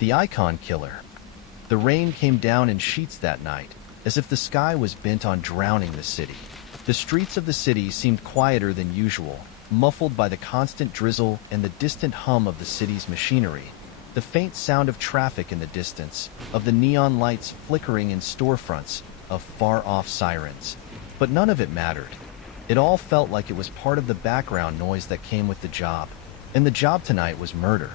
The Icon Killer. The rain came down in sheets that night, as if the sky was bent on drowning the city. The streets of the city seemed quieter than usual, muffled by the constant drizzle and the distant hum of the city's machinery. The faint sound of traffic in the distance, of the neon lights flickering in storefronts, of far-off sirens. But none of it mattered. It all felt like it was part of the background noise that came with the job. And the job tonight was murder.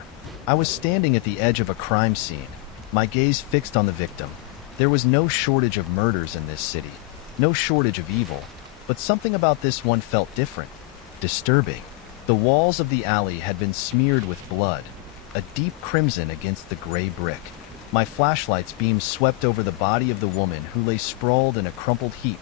I was standing at the edge of a crime scene, my gaze fixed on the victim. There was no shortage of murders in this city, no shortage of evil, but something about this one felt different, disturbing. The walls of the alley had been smeared with blood, a deep crimson against the gray brick. My flashlight's beam swept over the body of the woman who lay sprawled in a crumpled heap,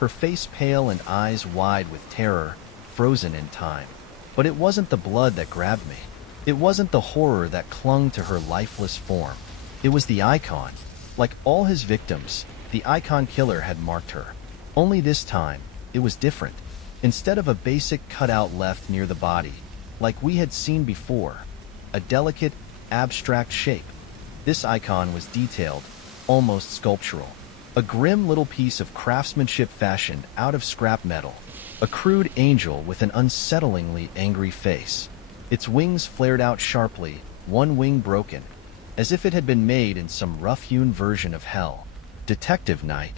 her face pale and eyes wide with terror, frozen in time. But it wasn't the blood that grabbed me. It wasn't the horror that clung to her lifeless form. It was the icon. Like all his victims, the Icon Killer had marked her. Only this time, it was different. Instead of a basic cutout left near the body, like we had seen before, a delicate, abstract shape. This icon was detailed, almost sculptural. A grim little piece of craftsmanship fashioned out of scrap metal. A crude angel with an unsettlingly angry face. Its wings flared out sharply, one wing broken, as if it had been made in some rough-hewn version of hell. Detective Knight.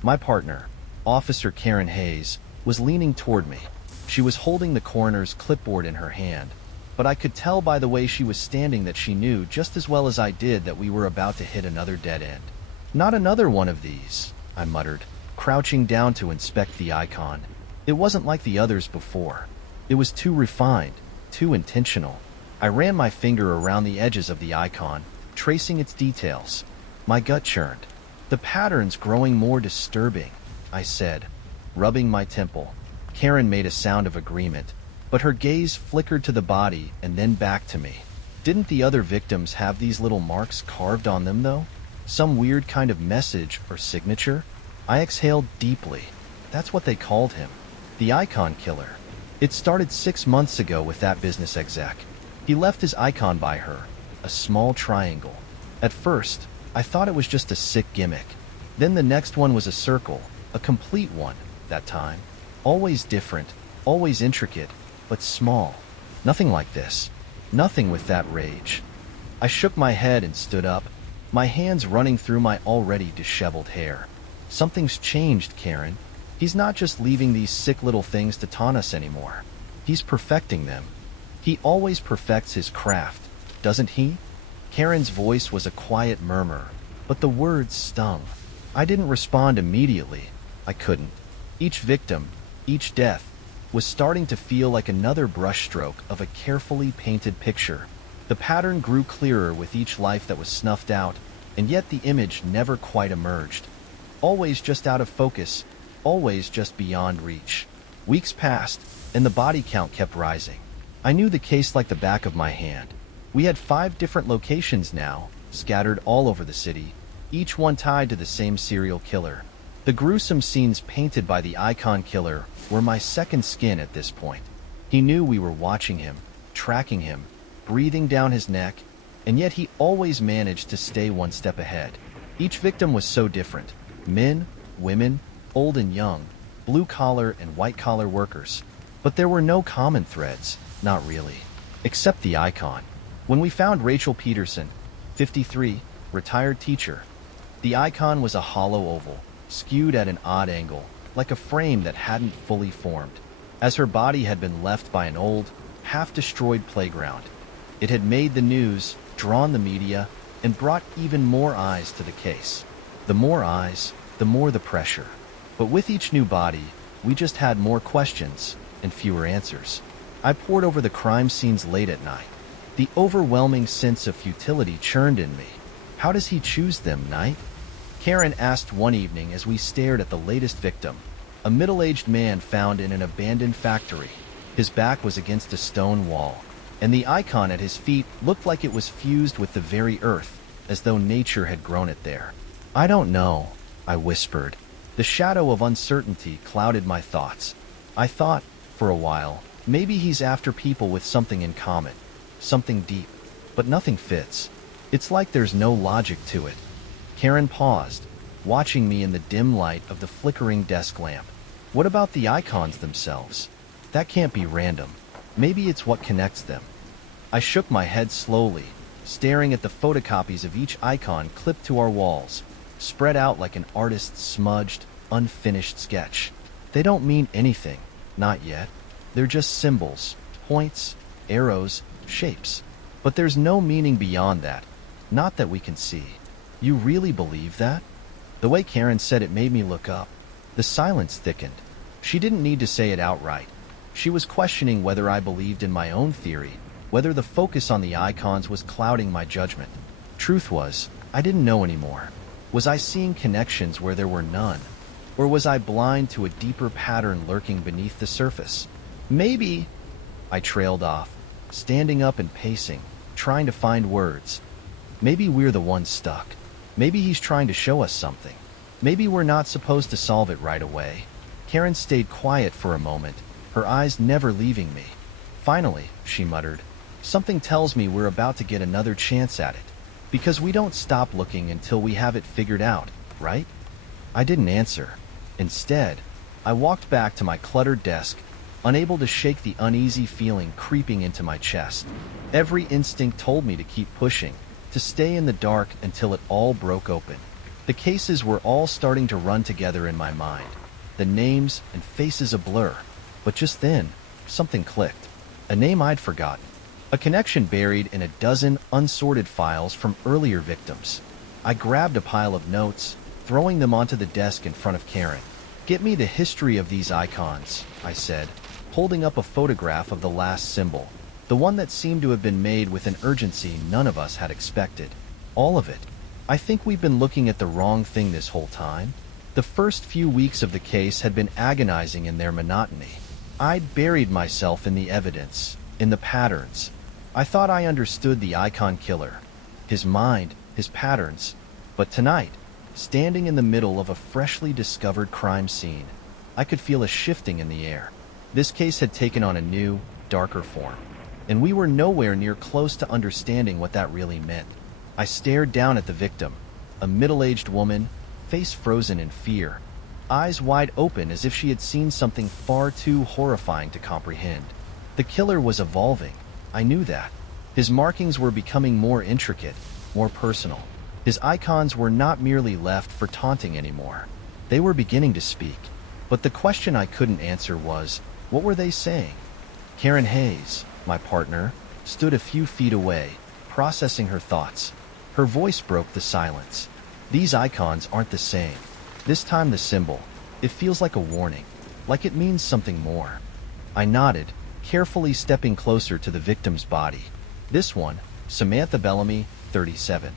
My partner, Officer Karen Hayes, was leaning toward me. She was holding the coroner's clipboard in her hand, but I could tell by the way she was standing that she knew just as well as I did that we were about to hit another dead end. Not another one of these, I muttered, crouching down to inspect the icon. It wasn't like the others before. It was too refined, too intentional. I ran my finger around the edges of the icon, tracing its details. My gut churned. The pattern's growing more disturbing, I said, rubbing my temple. Karen made a sound of agreement, but her gaze flickered to the body and then back to me. Didn't the other victims have these little marks carved on them, though? Some weird kind of message or signature? I exhaled deeply. That's what they called him. The Icon Killer. It started 6 months ago with that business exec. He left his icon by her, a small triangle. At first, I thought it was just a sick gimmick. Then the next one was a circle, a complete one, that time. Always different, always intricate, but small. Nothing like this. Nothing with that rage. I shook my head and stood up, my hands running through my already disheveled hair. Something's changed, Karen. He's not just leaving these sick little things to taunt us anymore. He's perfecting them. He always perfects his craft, doesn't he? Karen's voice was a quiet murmur, but the words stung. I didn't respond immediately. I couldn't. Each victim, each death, was starting to feel like another brushstroke of a carefully painted picture. The pattern grew clearer with each life that was snuffed out, and yet the image never quite emerged. Always just out of focus, always just beyond reach. Weeks passed, and the body count kept rising. I knew the case like the back of my hand. We had 5 different locations now, scattered all over the city, each one tied to the same serial killer. The gruesome scenes painted by the Icon Killer were my second skin at this point. He knew we were watching him, tracking him, breathing down his neck, and yet he always managed to stay one step ahead. Each victim was so different. Men, women, old and young, blue-collar and white-collar workers. But there were no common threads, not really, except the icon. When we found Rachel Peterson, 53, retired teacher, the icon was a hollow oval, skewed at an odd angle, like a frame that hadn't fully formed, as her body had been left by an old, half-destroyed playground. It had made the news, drawn the media, and brought even more eyes to the case. The more eyes, the more the pressure. But with each new body, we just had more questions and fewer answers. I pored over the crime scenes late at night. The overwhelming sense of futility churned in me. How does he choose them, Knight? Karen asked one evening as we stared at the latest victim, a middle-aged man found in an abandoned factory. His back was against a stone wall, and the icon at his feet looked like it was fused with the very earth, as though nature had grown it there. I don't know, I whispered. The shadow of uncertainty clouded my thoughts. I thought, for a while, maybe he's after people with something in common, something deep, but nothing fits. It's like there's no logic to it. Karen paused, watching me in the dim light of the flickering desk lamp. What about the icons themselves? That can't be random. Maybe it's what connects them. I shook my head slowly, staring at the photocopies of each icon clipped to our walls, spread out like an artist's smudged, unfinished sketch. They don't mean anything, not yet. They're just symbols, points, arrows, shapes. But there's no meaning beyond that, not that we can see. You really believe that? The way Karen said it made me look up. The silence thickened. She didn't need to say it outright. She was questioning whether I believed in my own theory, whether the focus on the icons was clouding my judgment. Truth was, I didn't know anymore. Was I seeing connections where there were none? Or was I blind to a deeper pattern lurking beneath the surface? Maybe, I trailed off, standing up and pacing, trying to find words. Maybe we're the ones stuck. Maybe he's trying to show us something. Maybe we're not supposed to solve it right away. Karen stayed quiet for a moment, her eyes never leaving me. Finally, she muttered, something tells me we're about to get another chance at it. Because we don't stop looking until we have it figured out, right? I didn't answer. Instead, I walked back to my cluttered desk, unable to shake the uneasy feeling creeping into my chest. Every instinct told me to keep pushing, to stay in the dark until it all broke open. The cases were all starting to run together in my mind, the names and faces a blur. But just then, something clicked. A name I'd forgotten. A connection buried in a dozen unsorted files from earlier victims. I grabbed a pile of notes, throwing them onto the desk in front of Karen. Get me the history of these icons, I said, holding up a photograph of the last symbol, the one that seemed to have been made with an urgency none of us had expected. All of it. I think we've been looking at the wrong thing this whole time. The first few weeks of the case had been agonizing in their monotony. I'd buried myself in the evidence, in the patterns. I thought I understood the icon killer, his mind, his patterns. But tonight, standing in the middle of a freshly discovered crime scene, I could feel a shifting in the air. This case had taken on a new, darker form, and we were nowhere near close to understanding what that really meant. I stared down at the victim, a middle-aged woman, face frozen in fear, eyes wide open as if she had seen something far too horrifying to comprehend. The killer was evolving. I knew that. His markings were becoming more intricate, more personal. His icons were not merely left for taunting anymore. They were beginning to speak. But the question I couldn't answer was, what were they saying? Karen Hayes, my partner, stood a few feet away, processing her thoughts. Her voice broke the silence. These icons aren't the same. This time the symbol, it feels like a warning, like it means something more. I nodded, carefully stepping closer to the victim's body. This one, Samantha Bellamy, 37,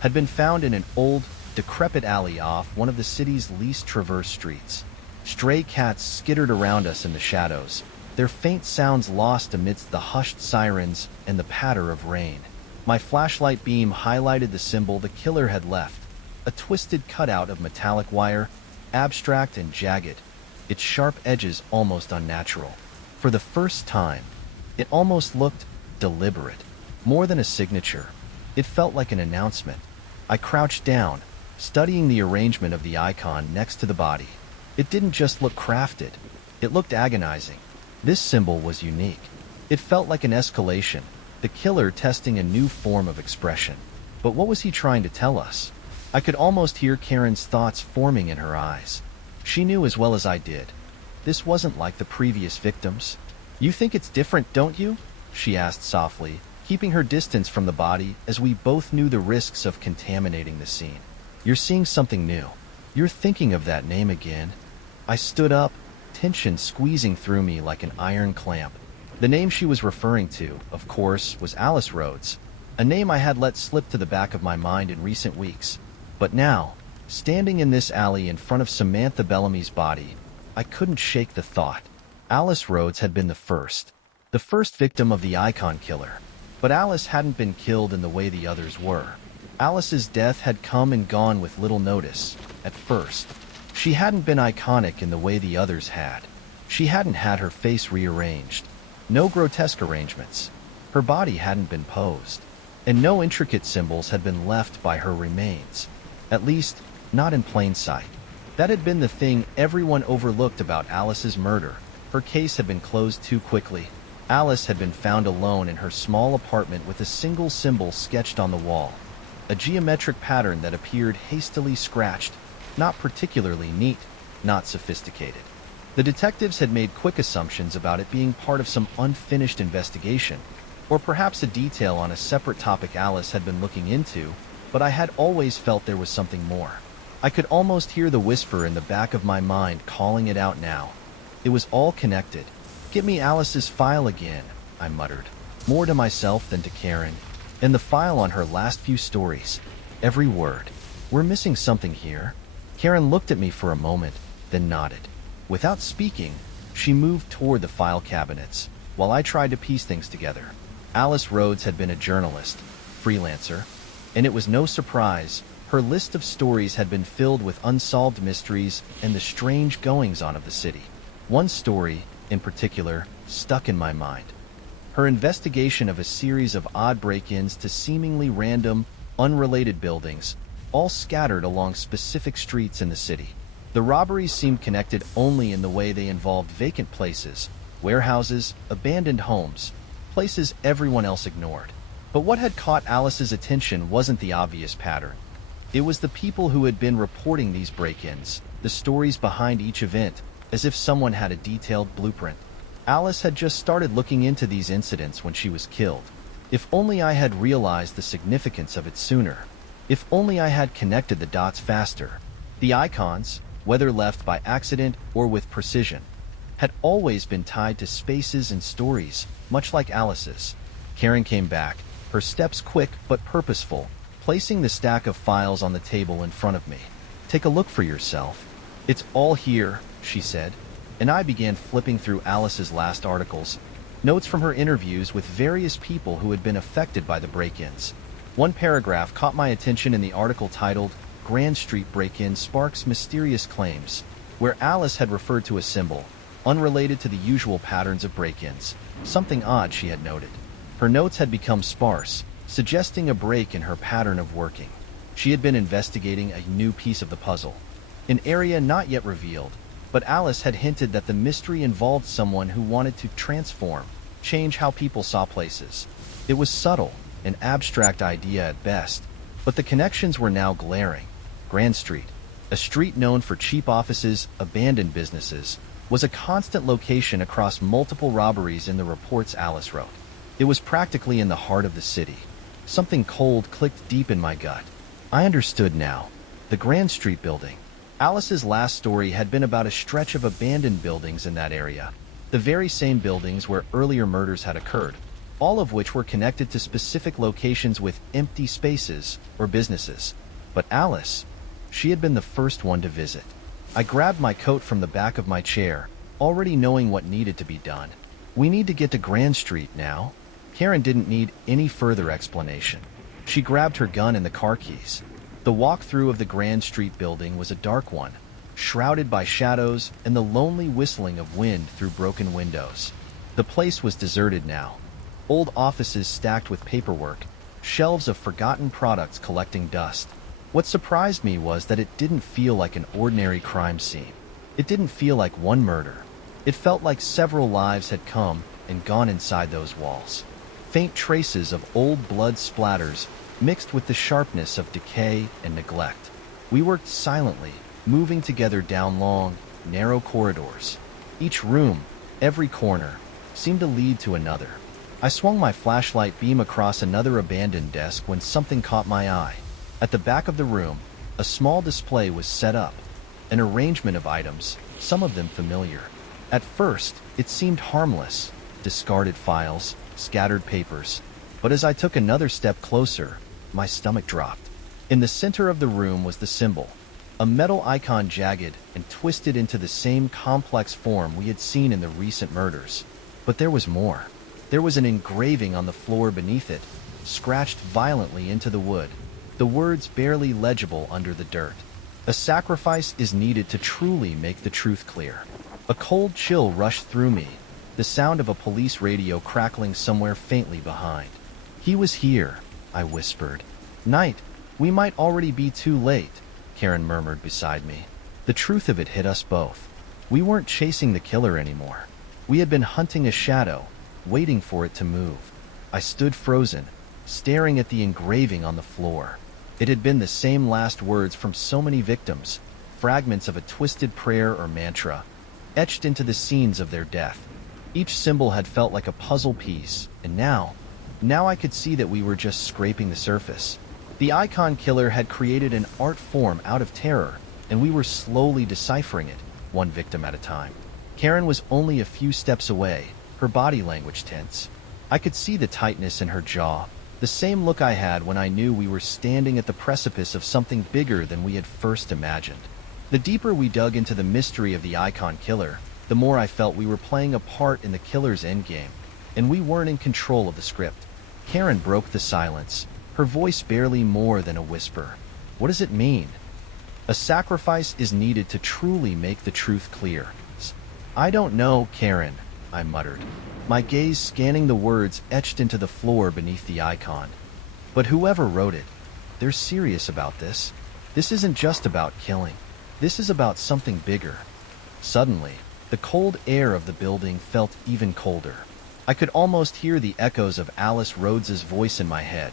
had been found in an old, decrepit alley off one of the city's least traversed streets. Stray cats skittered around us in the shadows, their faint sounds lost amidst the hushed sirens and the patter of rain. My flashlight beam highlighted the symbol the killer had left, a twisted cutout of metallic wire, abstract and jagged, its sharp edges almost unnatural. For the first time, it almost looked deliberate. More than a signature, it felt like an announcement. I crouched down, studying the arrangement of the icon next to the body. It didn't just look crafted, it looked agonizing. This symbol was unique. It felt like an escalation, the killer testing a new form of expression. But what was he trying to tell us? I could almost hear Karen's thoughts forming in her eyes. She knew as well as I did. This wasn't like the previous victims. You think it's different, don't you? She asked softly, keeping her distance from the body as we both knew the risks of contaminating the scene. You're seeing something new. You're thinking of that name again. I stood up, tension squeezing through me like an iron clamp. The name she was referring to, of course, was Alice Rhodes, a name I had let slip to the back of my mind in recent weeks. But now, standing in this alley in front of Samantha Bellamy's body, I couldn't shake the thought. Alice Rhodes had been the first victim of the icon killer. But Alice hadn't been killed in the way the others were. Alice's death had come and gone with little notice, at first. She hadn't been iconic in the way the others had. She hadn't had her face rearranged. No grotesque arrangements. Her body hadn't been posed. and no intricate symbols had been left by her remains. At least, not in plain sight. That had been the thing everyone overlooked about Alice's murder. Her case had been closed too quickly. Alice had been found alone in her small apartment with a single symbol sketched on the wall. A geometric pattern that appeared hastily scratched, not particularly neat, not sophisticated. The detectives had made quick assumptions about it being part of some unfinished investigation, or perhaps a detail on a separate topic Alice had been looking into, but I had always felt there was something more. I could almost hear the whisper in the back of my mind calling it out now. It was all connected. "Get me Alice's file again," I muttered, more to myself than to Karen. And the file on her last few stories. Every word. "We're missing something here." Karen looked at me for a moment, then nodded. Without speaking, she moved toward the file cabinets, while I tried to piece things together. Alice Rhodes had been a journalist, freelancer, and it was no surprise her list of stories had been filled with unsolved mysteries and the strange goings-on of the city. One story, in particular, stuck in my mind. Her investigation of a series of odd break-ins to seemingly random, unrelated buildings, all scattered along specific streets in the city. The robberies seemed connected only in the way they involved vacant places, warehouses, abandoned homes, places everyone else ignored. But what had caught Alice's attention wasn't the obvious pattern. It was the people who had been reporting these break-ins, the stories behind each event, as if someone had a detailed blueprint. Alice had just started looking into these incidents when she was killed. If only I had realized the significance of it sooner. If only I had connected the dots faster. The icons, whether left by accident or with precision, had always been tied to spaces and stories, much like Alice's. Karen came back, her steps quick but purposeful, placing the stack of files on the table in front of me. "Take a look for yourself. It's all here," she said, and I began flipping through Alice's last articles, notes from her interviews with various people who had been affected by the break-ins. One paragraph caught my attention in the article titled, "Grand Street Break-In Sparks Mysterious Claims," where Alice had referred to a symbol, unrelated to the usual patterns of break-ins, something odd she had noted. Her notes had become sparse, suggesting a break in her pattern of working. She had been investigating a new piece of the puzzle, an area not yet revealed, but Alice had hinted that the mystery involved someone who wanted to transform, change how people saw places. It was subtle, an abstract idea at best, but the connections were now glaring. Grand Street, a street known for cheap offices, abandoned businesses, was a constant location across multiple robberies in the reports Alice wrote. It was practically in the heart of the city. Something cold clicked deep in my gut. I understood now. The Grand Street building. Alice's last story had been about a stretch of abandoned buildings in that area, the very same buildings where earlier murders had occurred, all of which were connected to specific locations with empty spaces or businesses. But Alice, she had been the first one to visit. I grabbed my coat from the back of my chair, already knowing what needed to be done. "We need to get to Grand Street now." Karen didn't need any further explanation. She grabbed her gun and the car keys. The walk-through of the Grand Street building was a dark one, shrouded by shadows and the lonely whistling of wind through broken windows. The place was deserted now. Old offices stacked with paperwork, shelves of forgotten products collecting dust. What surprised me was that it didn't feel like an ordinary crime scene. It didn't feel like one murder. It felt like several lives had come and gone inside those walls. Faint traces of old blood splatters mixed with the sharpness of decay and neglect. We worked silently, moving together down long, narrow corridors. Each room, every corner, seemed to lead to another. I swung my flashlight beam across another abandoned desk when something caught my eye. At the back of the room, a small display was set up, an arrangement of items, some of them familiar. At first, it seemed harmless, discarded files, scattered papers, but as I took another step closer, my stomach dropped. In the center of the room was the symbol, a metal icon jagged and twisted into the same complex form we had seen in the recent murders. But there was more. There was an engraving on the floor beneath it, scratched violently into the wood, the words barely legible under the dirt. "A sacrifice is needed to truly make the truth clear." A cold chill rushed through me, the sound of a police radio crackling somewhere faintly behind. He was here. I whispered. Knight, we might already be too late, Karen murmured beside me. The truth of it hit us both. We weren't chasing the killer anymore. We had been hunting a shadow, waiting for it to move. I stood frozen, staring at the engraving on the floor. It had been the same last words from so many victims, fragments of a twisted prayer or mantra, etched into the scenes of their death. Each symbol had felt like a puzzle piece, and now I could see that we were just scraping the surface. The icon killer had created an art form out of terror, and we were slowly deciphering it, one victim at a time. Karen was only a few steps away, her body language tense. I could see the tightness in her jaw, the same look I had when I knew we were standing at the precipice of something bigger than we had first imagined. The deeper we dug into the mystery of the icon killer, the more I felt we were playing a part in the killer's endgame, and we weren't in control of the script. Karen broke the silence, her voice barely more than a whisper. What does it mean? A sacrifice is needed to truly make the truth clear. I don't know, Karen, I muttered, my gaze scanning the words etched into the floor beneath the icon. But whoever wrote it, they're serious about this. This isn't just about killing. This is about something bigger. Suddenly, the cold air of the building felt even colder. I could almost hear the echoes of Alice Rhodes's voice in my head,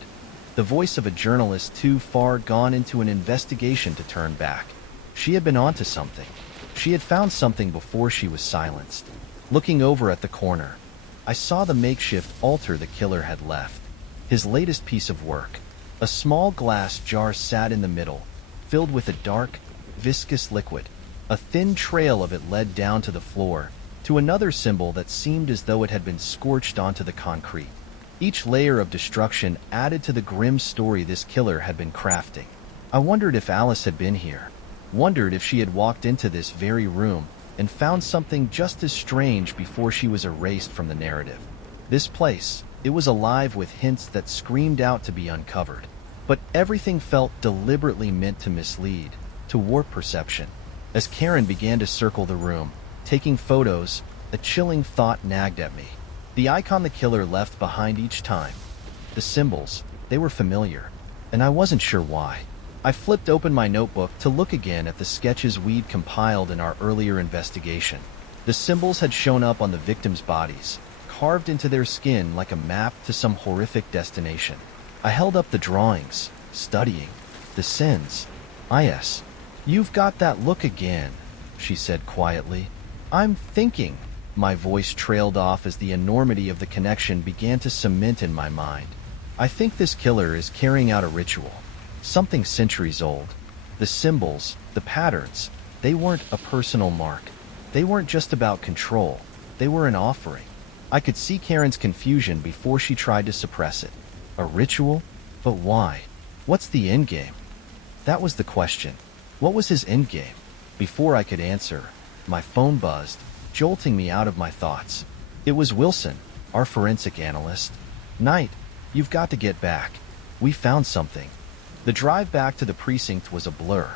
the voice of a journalist too far gone into an investigation to turn back. She had been onto something. She had found something before she was silenced. Looking over at the corner, I saw the makeshift altar the killer had left. His latest piece of work. A small glass jar sat in the middle, filled with a dark, viscous liquid. A thin trail of it led down to the floor, to another symbol that seemed as though it had been scorched onto the concrete. Each layer of destruction added to the grim story this killer had been crafting. I wondered if Alice had been here, wondered if she had walked into this very room and found something just as strange before she was erased from the narrative. This place, it was alive with hints that screamed out to be uncovered. But everything felt deliberately meant to mislead, to warp perception. As Karen began to circle the room, taking photos, a chilling thought nagged at me. The icon the killer left behind each time. The symbols, they were familiar, and I wasn't sure why. I flipped open my notebook to look again at the sketches we'd compiled in our earlier investigation. The symbols had shown up on the victims' bodies, carved into their skin like a map to some horrific destination. I held up the drawings, studying. The sins. Ah yes, you've got that look again, she said quietly. I'm thinking. My voice trailed off as the enormity of the connection began to cement in my mind. I think this killer is carrying out a ritual, something centuries old. The symbols, the patterns, they weren't a personal mark. They weren't just about control. They were an offering. I could see Karen's confusion before she tried to suppress it. A ritual? But why? What's the endgame? That was the question. What was his endgame? Before I could answer, my phone buzzed, jolting me out of my thoughts. It was Wilson, our forensic analyst. Knight, you've got to get back. We found something. The drive back to the precinct was a blur.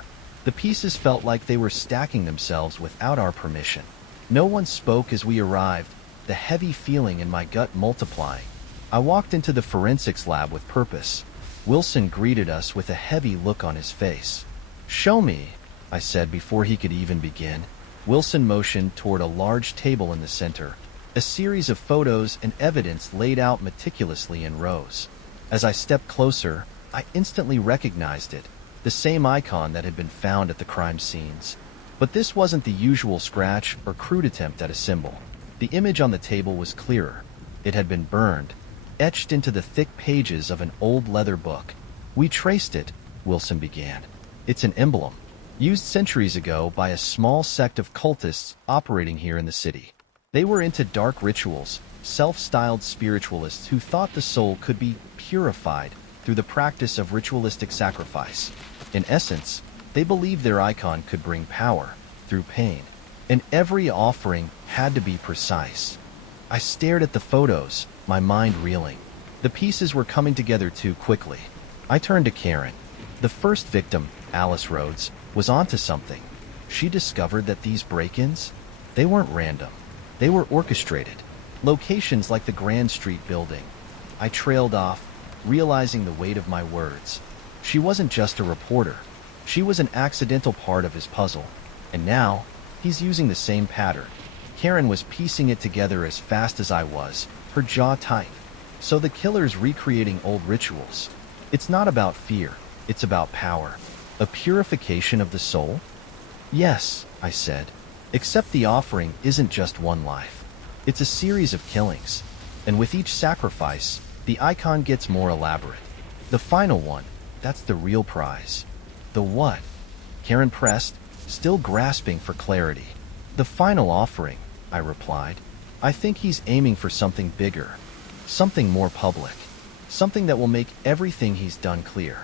The pieces felt like they were stacking themselves without our permission. No one spoke as we arrived, the heavy feeling in my gut multiplying. I walked into the forensics lab with purpose. Wilson greeted us with a heavy look on his face. Show me, I said before he could even begin. Wilson motioned toward a large table in the center, a series of photos and evidence laid out meticulously in rows. As I stepped closer, I instantly recognized it, the same icon that had been found at the crime scenes. But this wasn't the usual scratch or crude attempt at a symbol. The image on the table was clearer. It had been burned, etched into the thick pages of an old leather book. We traced it, Wilson began. It's an emblem, used centuries ago by a small sect of cultists operating here in the city. They were into dark rituals, self-styled spiritualists who thought the soul could be purified through the practice of ritualistic sacrifice. In essence, they believed their icon could bring power through pain, and every offering had to be precise. I stared at the photos, my mind reeling. The pieces were coming together too quickly. I turned to Karen. The first victim, Alice Rhodes, was onto something. She discovered that these break-ins, they weren't random. They were orchestrated. Locations like the Grand Street building. I trailed off, realizing the weight of my words. She wasn't just a reporter. She was an accidental part of his puzzle. And now, he's using the same pattern. Karen was piecing it together as fast as I was, her jaw tight. So the killer's recreating old rituals. It's not about fear, it's about power. A purification of the soul? Yes, I said. Except the offering isn't just one life. It's a series of killings. And with each sacrifice, the icon gets more elaborate. The final one, that's the real prize. The what? Karen pressed, still grasping for clarity. The final offering, I replied. I think he's aiming for something bigger. Something more public. Something that will make everything he's done clear.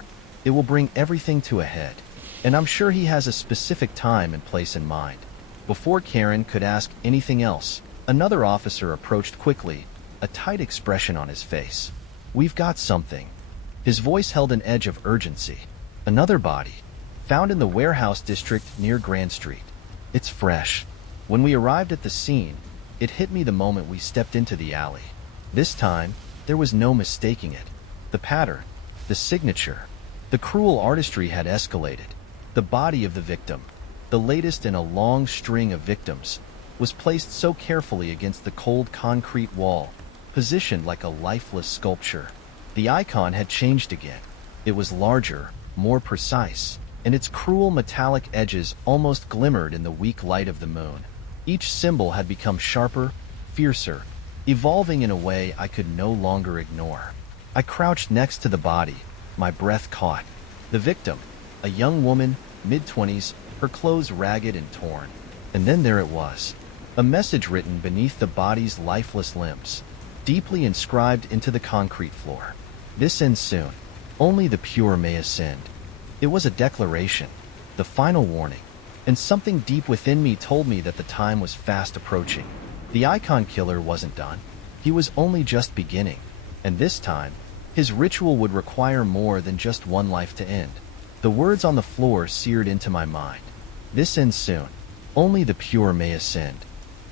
It will bring everything to a head. And I'm sure he has a specific time and place in mind. Before Karen could ask anything else, another officer approached quickly, a tight expression on his face. We've got something. His voice held an edge of urgency. Another body, found in the warehouse district near Grand Street. It's fresh. When we arrived at the scene, it hit me the moment we stepped into the alley. This time, there was no mistaking it. The pattern, the signature, the cruel artistry had escalated. The body of the victim, the latest in a long string of victims, was placed so carefully against the cold concrete wall, positioned like a lifeless sculpture. The icon had changed again. It was larger, more precise, and its cruel metallic edges almost glimmered in the weak light of the moon. Each symbol had become sharper, fiercer, evolving in a way I could no longer ignore. I crouched next to the body, my breath caught. The victim, a young woman, mid-20s, her clothes ragged and torn. And then there it was, a message written beneath the body's lifeless limbs, deeply inscribed into the concrete floor. This ends soon. Only the pure may ascend. It was a declaration, the final warning, and something deep within me told me that the time was fast approaching. The icon killer wasn't done. He was only just beginning, and this time, his ritual would require more than just one life to end. The words on the floor seared into my mind. This ends soon. Only the pure may ascend.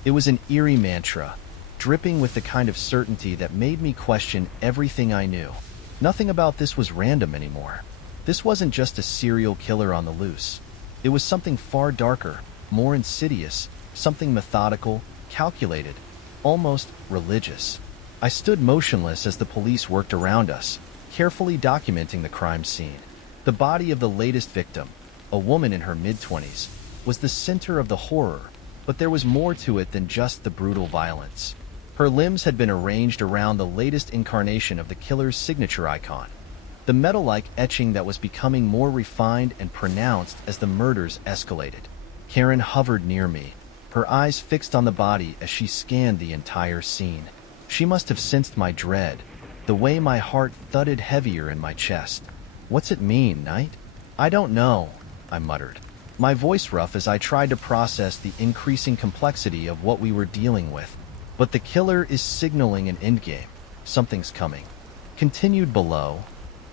It was an eerie mantra, dripping with the kind of certainty that made me question everything I knew. Nothing about this was random anymore. This wasn't just a serial killer on the loose. It was something far darker, more insidious, something methodical, calculated, almost religious. I stood motionless as the police worked around us, carefully documenting the crime scene. The body of the latest victim, a woman in her mid-20s, was the center of the horror, but there was more to it than just the brutal violence. Her limbs had been arranged around the latest incarnation of the killer's signature icon, the metal-like etching that was becoming more refined and pronounced as the murders escalated. Karen hovered near me, her eyes fixed on the body as she scanned the entire scene. She must have sensed my dread, the way my heart thudded heavier in my chest. What's it mean, Knight? I don't know, I muttered, my voice rough as I tried to process the increasing complexity of what we were dealing with. But the killer is signaling an endgame. Something's coming. Continued below,